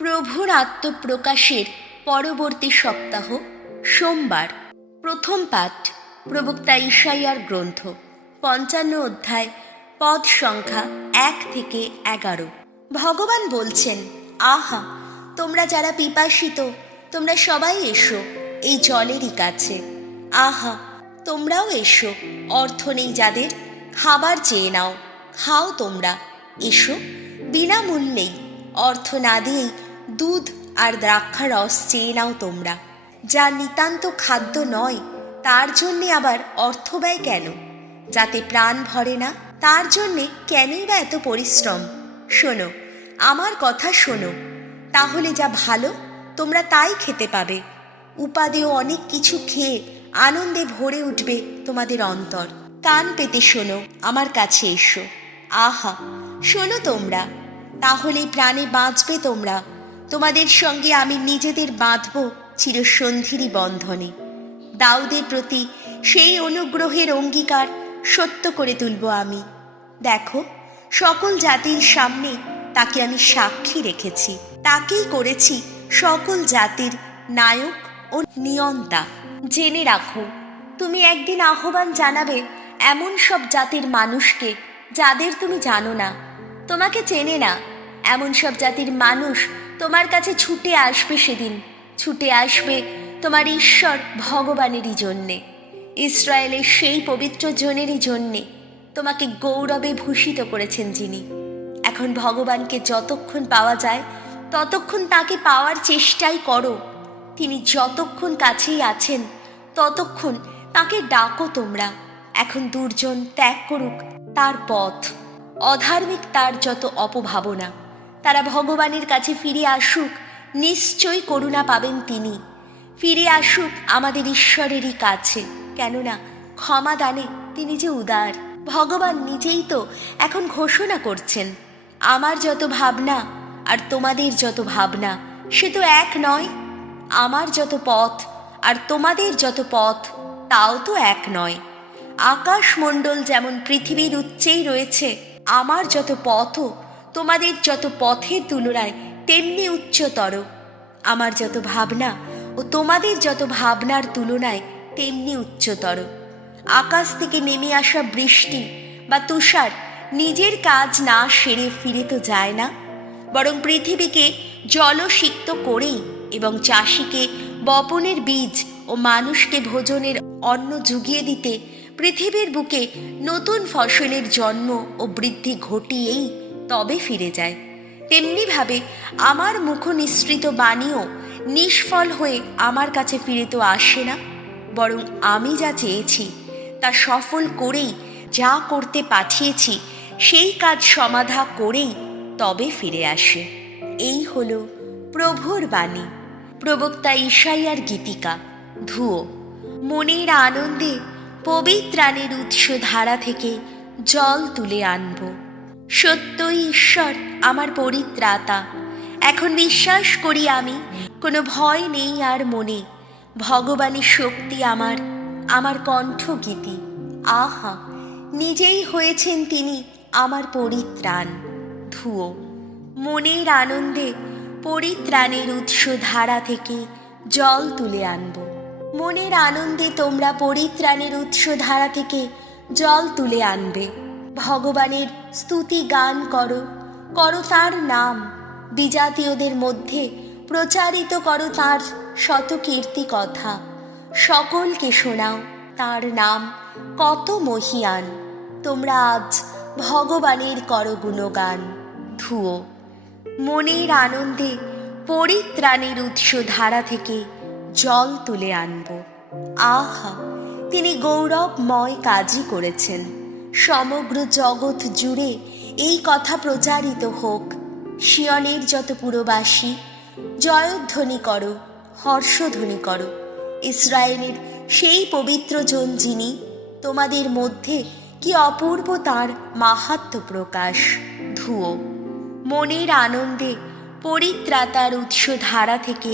প্রভুর আত্মপ্রকাশের পরবর্তী সপ্তাহ, সোমবার। প্রথম পাঠ প্রবক্তা ঈশাইয়ার গ্রন্থ, 55 অধ্যায়, পদ সংখ্যা 1 থেকে 11। ভগবান বলছেন, আহা, তোমরা যারা পিপাসিত, তোমরা সবাই এসো এই জলেরই কাছে। আহা, তোমরাও এসো, অর্থ নেই যাদের, খাবার চেয়ে নাও, খাও তোমরা। এসো, বিনামূল্যেই, অর্থ না দিয়েই দুধ আর দ্রাক্ষারস চেয়ে নাও তোমরা। যা নিতান্ত খাদ্য নয় তার জন্যে আবার অর্থ ব্যয় কেন? যাতে প্রাণ ভরে না তার জন্যে কেনই বা এত পরিশ্রম? শোনো, আমার কথা শোনো, তাহলে যা ভালো তোমরা তাই খেতে পাবে। উপাদেয় অনেক কিছু খেয়ে আনন্দে ভরে উঠবে তোমাদের অন্তর। কান পেতে শোনো, আমার কাছে এসো। আহা, শোনো তোমরা, তাহলেই প্রাণে বাঁচবে তোমরা। তোমাদের সঙ্গে আমি নিজেদের বাঁধব চিরসন্ধিরই বন্ধনে। দাউদের প্রতি সেই অনুগ্রহের অঙ্গীকার সত্য করে তুলব আমি। দেখো, সকল জাতির সামনে তাকে আমি সাক্ষী রেখেছি, তাকেই করেছি সকল জাতির নায়ক ও নিয়ন্তা। জেনে রাখো, তুমি একদিন আহ্বান জানাবে এমন সব জাতির মানুষকে যাদের তুমি জানো না, তোমাকে চেনে না। এমন সব জাতির মানুষ তোমার কাছে ছুটে আসবে সেদিন, ছুটে আসবে তোমার ঈশ্বর ভগবানেরই জন্যে, ইসরায়েলের সেই পবিত্র জনেরই জন্যে তোমাকে গৌরবে ভূষিত করেছেন যিনি। এখন ভগবানকে যতক্ষণ পাওয়া যায় ততক্ষণ তাকে পাওয়ার চেষ্টাই করো। তিনি যতক্ষণ কাছেই আছেন ততক্ষণ তাকে ডাকো তোমরা। এখন দুর্জন ত্যাগ করুক তার পথ, অধার্মিক তার যত অপভাবনা, তারা ভগবানের কাছে ফিরে আসুক, নিশ্চয়ই করুণা পাবেন তিনি। ফিরে আসুক আমাদের ঈশ্বরেরই কাছে, কেননা ক্ষমা দানে তিনি যে উদার। ভগবান নিজেই তো এখন ঘোষণা করছেন, আমার যত ভাবনা আর তোমাদের যত ভাবনা সে তো এক নয়। আমার যত পথ আর তোমাদের যত পথ তাও তো এক নয়। আকাশমণ্ডল যেমন পৃথিবীর উচ্চেই রয়েছে, আমার যত পথও তোমাদের যত পথের তুলনায় তেমনি উচ্চতর। আমার যত ভাবনা ও তোমাদের যত ভাবনার তুলনায় তেমনি উচ্চতর। আকাশ থেকে নেমে আসা বৃষ্টি বা তুষার নিজের কাজ না সেরে ফিরে তো যায় না, বরং পৃথিবীকে জলসিক্ত করেই এবং চাষিকে বপনের বীজ ও মানুষকে ভোজনের অন্ন জুগিয়ে দিতে পৃথিবীর বুকে নতুন ফসলের জন্ম ও বৃদ্ধি ঘটিয়েই তবে ফিরে যায়। তেমনিভাবে আমার মুখ নিঃসৃত বাণীও নিষ্ফল হয়ে আমার কাছে ফিরে তো আসে না, বরং আমি যা চেয়েছি তা সফল করেই, যা করতে পাঠিয়েছি সেই কাজ সমাধা করেই তবে ফিরে আসে। এই হলো প্রভুর বাণী। প্রবক্তা ঈশাইয়ার গীতিকা। ধুয়ো। মনের আনন্দে পবিত্রাণের উৎস ধারা থেকে জল তুলে আনব। সত্যই ঈশ্বর আমার পরিত্রাতা। এখন বিশ্বাস করি আমি, কোনো ভয় নেই আর মনে। ভগবানের শক্তি আমার, আমার কণ্ঠগীতি। আহা, নিজেই হয়েছেন তিনি আমার পরিত্রাণ। ধুয়ো। মনের আনন্দে পরিত্রাণের উৎস ধারা থেকে জল তুলে আনব। মনের আনন্দে তোমরা পরিত্রাণের উৎস ধারা থেকে জল তুলে আনবে। ভগবানের স্তুতি গান করো, করো তার নাম। বিজাতীয়দের মধ্যে প্রচারিত করো তার শত কীর্তি কথা। সকলকে শোনাও তার নাম কত মহিয়ান। তোমরা আজ ভগবানের করো গুণগান। ধুয়ো। মনের আনন্দে পরিত্রাণের উৎস ধারা থেকে জল তুলে আনব। আহা, তিনি গৌরবময় কাজই করেছেন। সমগ্র জগৎ জুড়ে এই কথা প্রচারিত হোক। সিয়নের যত পুরবাসী, জয়ধ্বনি করো, হর্ষধ্বনি করো। ইসরায়েলের সেই পবিত্র জন যিনি, তোমাদের মধ্যে কি অপূর্ব তাঁর মাহাত্ম্য প্রকাশ। ধুয়ো। মনের আনন্দে পরিত্রাতার উৎস ধারা থেকে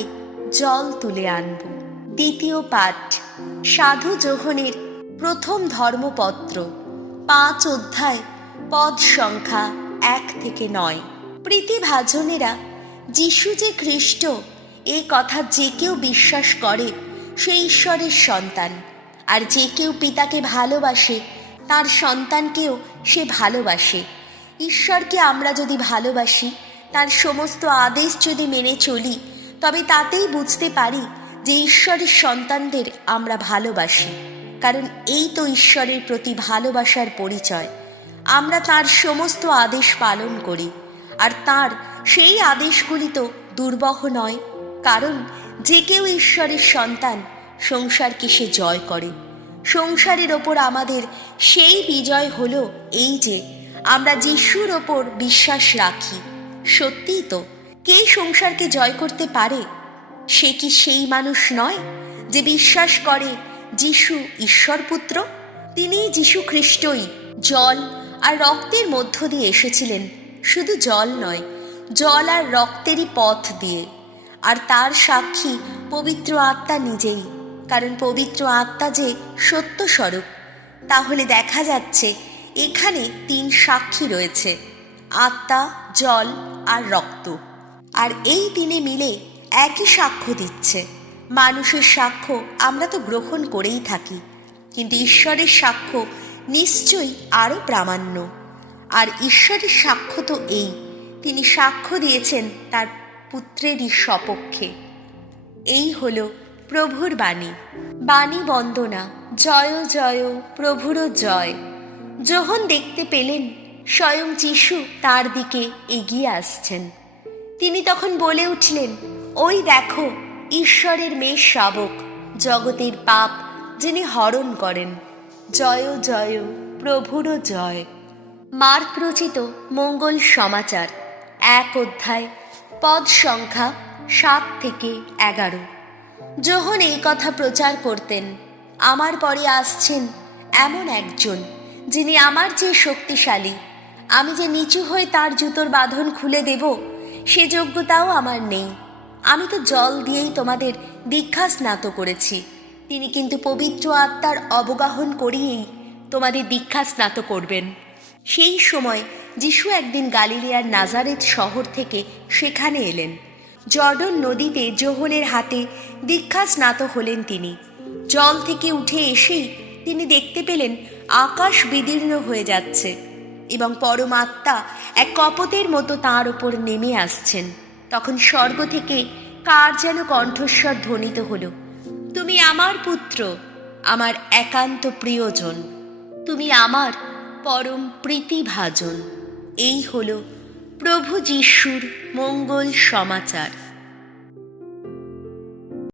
জল তুলে আনব। দ্বিতীয় পাঠ সাধু যোহনের প্রথম ধর্মপত্র, 5 অধ্যায়, পদ সংখ্যা 1 থেকে 9। প্রীতিভাজনেরা যিশু যে খ্রিস্ট এই কথা যে কেউ বিশ্বাস করে সে ঈশ্বরের সন্তান, আর যে কেউ পিতাকে ভালোবাসে তার সন্তানকেও সে ভালোবাসে। ঈশ্বরকে আমরা যদি ভালোবাসি, তার সমস্ত আদেশ যদি মেনে চলি, তবে তাতেই বুঝতে পারি যে ঈশ্বরের সন্তানদের আমরা ভালোবাসি। কারণ এই তো ঈশ্বরের প্রতি ভালোবাসার পরিচয়। আমরা তার সমস্ত আদেশ পালন করি, আর তার সেই আদেশগুলি তো দুর্বহ নয়। কারণ যে কেউ ঈশ্বরের সন্তান সংসারকে সে জয় করে। সংসারের ওপর আমাদের সেই বিজয় হলো এই যে আমরা যিশুর ওপর বিশ্বাস রাখি। সত্যিই তো, কে সংসারকে জয় করতে পারে? সে কি সেই মানুষ নয় যে বিশ্বাস করে যিশু ঈশ্বর পুত্র? তিনি যিশু খ্রিস্টই জল আর রক্তের মধ্য দিয়ে এসেছিলেন। শুধু জল নয়, জল আর রক্তেরই পথ দিয়ে। আর তার সাক্ষী পবিত্র আত্মা নিজেই, কারণ পবিত্র আত্মা যে সত্য স্বরূপ। তাহলে দেখা যাচ্ছে এখানে 3 সাক্ষী রয়েছে, আত্মা, জল আর রক্ত। আর এই 3 মিলে একই সাক্ষ্য দিচ্ছে। মানুষের সাক্ষ্য আমরা তো গ্রহণ করেই থাকি, কিন্তু ঈশ্বরের সাক্ষ্য নিশ্চয়ই আরও প্রামাণ্য। আর ঈশ্বরের সাক্ষ্য তো এই, তিনি সাক্ষ্য দিয়েছেন তার পুত্রেরই সপক্ষে। এই হলো প্রভুর বাণী। বাণী বন্দনা। জয় জয় প্রভুর জয়। যোহন দেখতে পেলেন স্বয়ং যিশু তার দিকে এগিয়ে আসছেন। তিনি তখন বলে উঠলেন, ওই দেখো ঈশ্বরের মেয়ে শাবক, জগতের পাপ যিনি হরণ করেন। জয় জয় প্রভুর জয়। মার্ক রচিত মঙ্গল সমাচার 1 অধ্যায়, পদ সংখ্যা 7 থেকে 11। যোহন এই কথা প্রচার করতেন, আমার পরে আসছেন এমন একজন যিনি আমার চেয়ে শক্তিশালী। আমি যে নিচু হয়ে তার জুতোর বাঁধন খুলে দেব সে যোগ্যতাও আমার নেই। আমি তো জল দিয়েই তোমাদের দীক্ষা স্নাত করেছি, তিনি কিন্তু পবিত্র আত্মার অবগাহন করিয়েই তোমাদের দীক্ষা স্নাত করবেন। সেই সময় যিশু একদিন গালিলিয়ার নাজারেত শহর থেকে সেখানে এলেন। জর্ডন নদীতে যোহনের হাতে দীক্ষা স্নাত হলেন তিনি। জল থেকে উঠে এসেই তিনি দেখতে পেলেন আকাশ বিদীর্ণ হয়ে যাচ্ছে এবং পরমাত্মা এক কপোতের মতো তাঁর ওপর নেমে আসছেন। তখন স্বর্গ থেকে কার যেন কণ্ঠস্বর ধ্বনিত হলো, তুমি আমার পুত্র, আমার একান্ত প্রিয়জন, তুমি আমার পরম প্রীতিভাজন। এই হলো প্রভু যিশুর মঙ্গল সমাচার।